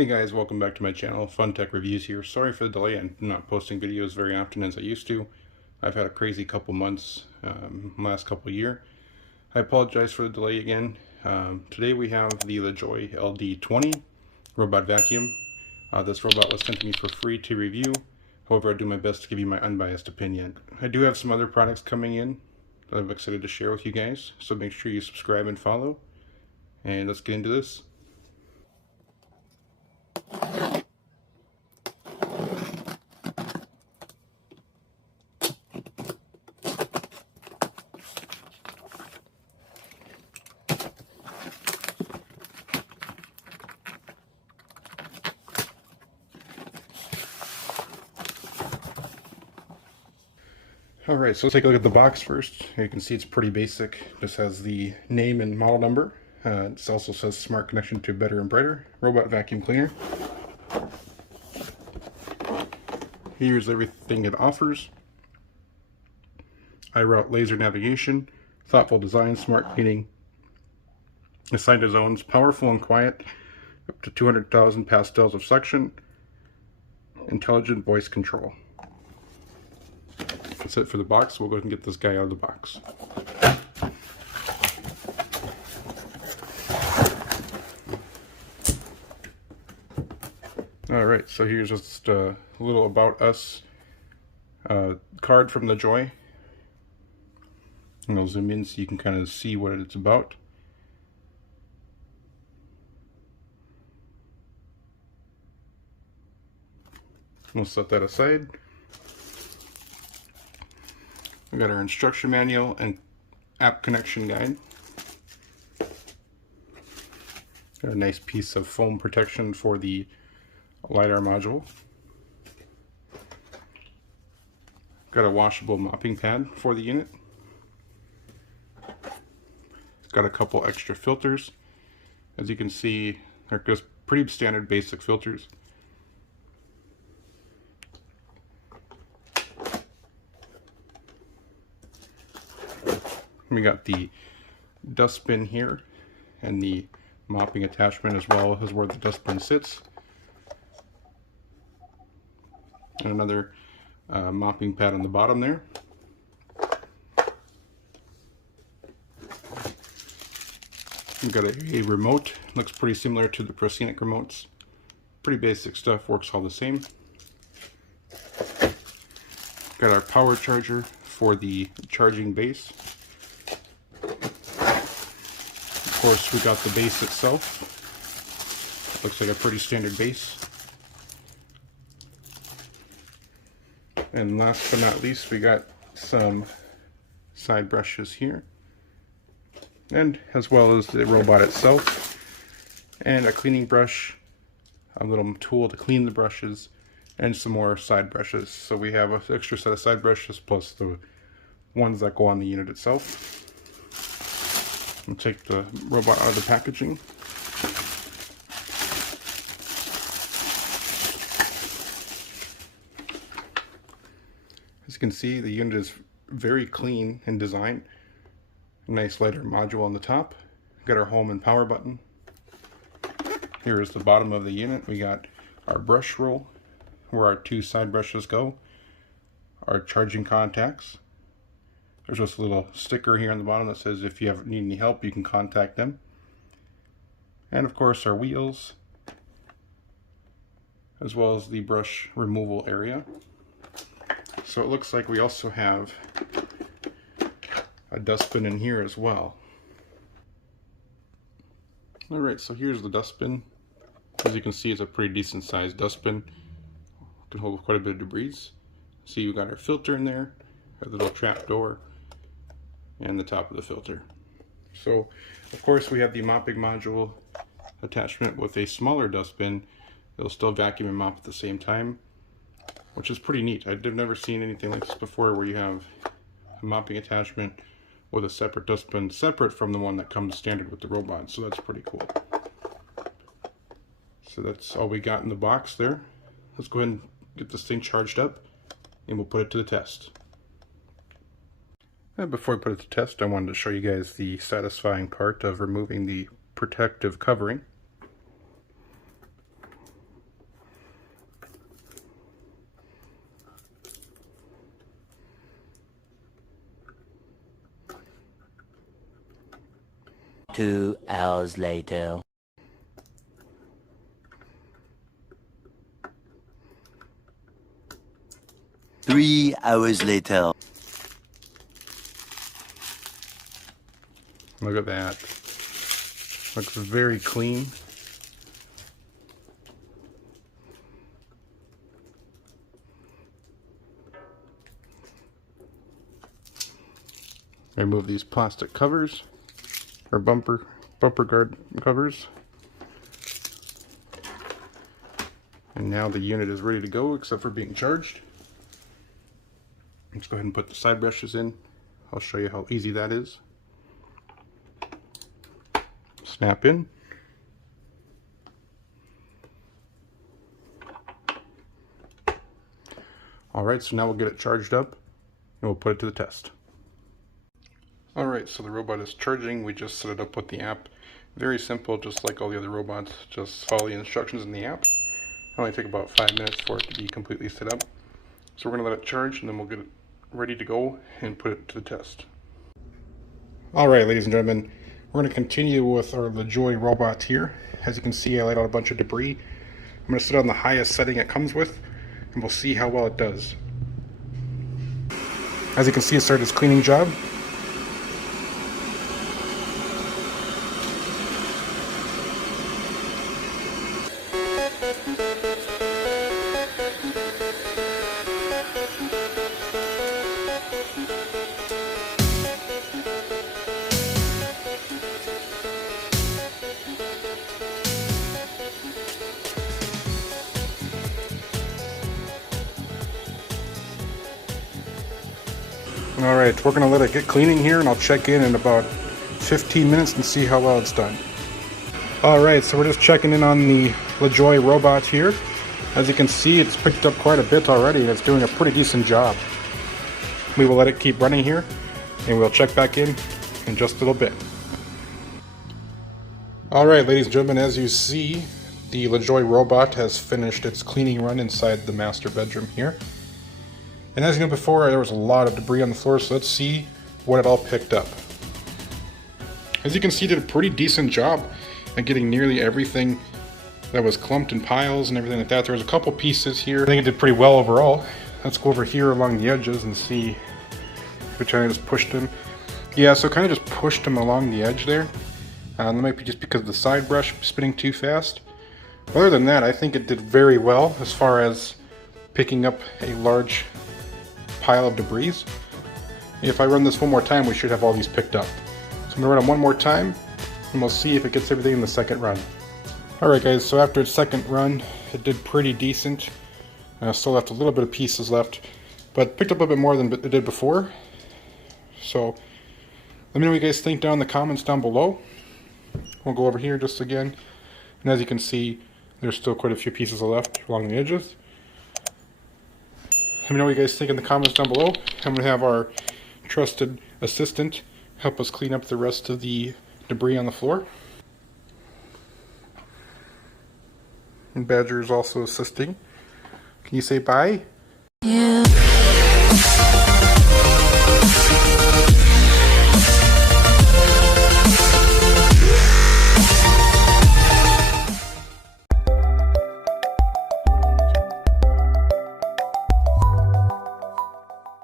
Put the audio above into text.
Hey guys, welcome back to my channel. Fun Tech Reviews here. Sorry for the delay. I'm not posting videos very often as I used to. I've had a crazy couple months, last couple year. I apologize for the delay again. Today we have the Lejoy LD20 robot vacuum. This robot was sent to me for free to review. However, I'll do my best to give you my unbiased opinion. I do have some other products coming in that I'm excited to share with you guys, so make sure you subscribe and follow. And let's get into this. Alright, so let's take a look at the box first. You can see it's pretty basic. Just has the name and model number. It also says smart connection to better and brighter robot vacuum cleaner. Here's everything it offers. iRobot laser navigation, thoughtful design, smart cleaning, assigned to zones, powerful and quiet, up to 200,000 pastels of suction, intelligent voice control. That's it for the box. We'll go ahead and get this guy out of the box. Alright, so here's just a little about us card from Lejoy. And I'll zoom in so you can kind of see what it's about. We'll set that aside. We got our instruction manual and app connection guide. Got a nice piece of foam protection for the LiDAR module. Got a washable mopping pad for the unit. Got a couple extra filters. As you can see, they're just pretty standard basic filters. We got the dustbin here and the mopping attachment, as well as where the dustbin sits. And another mopping pad on the bottom there. We've got a remote. Looks pretty similar to the Proscenic remotes. Pretty basic stuff, works all the same. Got our power charger for the charging base. Of course, we got the base itself. Looks like a pretty standard base. And last but not least, we got some side brushes here. And as well as the robot itself. And a cleaning brush, a little tool to clean the brushes, and some more side brushes. So we have an extra set of side brushes plus the ones that go on the unit itself. We'll take the robot out of the packaging. As you can see, the unit is very clean in design. A nice lighter module on the top. Got our home and power button. Here is the bottom of the unit. We got our brush roll, where our two side brushes go. Our charging contacts. There's just a little sticker here on the bottom that says if you need any help, you can contact them. And of course our wheels, as well as the brush removal area. So it looks like we also have a dustbin in here as well. Alright, so here's the dustbin. As you can see, it's a pretty decent sized dustbin. Can hold quite a bit of debris. See, we got our filter in there, our little trap door, and the top of the filter. So, of course, we have the mopping module attachment with a smaller dustbin. It'll still vacuum and mop at the same time, which is pretty neat. I've never seen anything like this before, where you have a mopping attachment with a separate dustbin, separate from the one that comes standard with the robot. So that's pretty cool. So that's all we got in the box there. Let's go ahead and get this thing charged up, and we'll put it to the test. And before I put it to test, I wanted to show you guys the satisfying part of removing the protective covering. 2 hours later. 3 hours later. Look at that. Looks very clean. Remove these plastic covers, or bumper guard covers. And now the unit is ready to go, except for being charged. Let's go ahead and put the side brushes in. I'll show you how easy that is. Snap in. Alright, so now we'll get it charged up and we'll put it to the test. Alright, so the robot is charging. We just set it up with the app. Very simple, just like all the other robots. Just follow the instructions in the app. It'll only take about 5 minutes for it to be completely set up. So we're going to let it charge and then we'll get it ready to go and put it to the test. Alright, ladies and gentlemen, we're going to continue with our Lejoy robot here. As you can see, I laid out a bunch of debris. I'm going to set it on the highest setting it comes with, and we'll see how well it does. As you can see, it started its cleaning job. Alright, we're going to let it get cleaning here and I'll check in about 15 minutes and see how well it's done. Alright, so we're just checking in on the Lejoy robot here. As you can see, it's picked up quite a bit already and it's doing a pretty decent job. We will let it keep running here and we'll check back in just a little bit. Alright, ladies and gentlemen, as you see, the Lejoy robot has finished its cleaning run inside the master bedroom here. And as you know before, there was a lot of debris on the floor, so let's see what it all picked up. As you can see, it did a pretty decent job at getting nearly everything that was clumped in piles and everything like that. There was a couple pieces here. I think it did pretty well overall. Let's go over here along the edges and see which I just pushed them. Yeah, so kind of just pushed them along the edge there. That might be just because of the side brush spinning too fast. Other than that, I think it did very well as far as picking up a large pile of debris. If I run this one more time, we should have all these picked up. So I'm going to run it one more time and we'll see if it gets everything in the second run. Alright guys, so after its second run, it did pretty decent. Still left a little bit of pieces left, but picked up a bit more than it did before. So let me know what you guys think down in the comments down below. We'll go over here just again, and as you can see, there's still quite a few pieces left along the edges. Let me know what you guys think in the comments down below. I'm going to have our trusted assistant help us clean up the rest of the debris on the floor. And Badger is also assisting. Can you say bye? Yeah.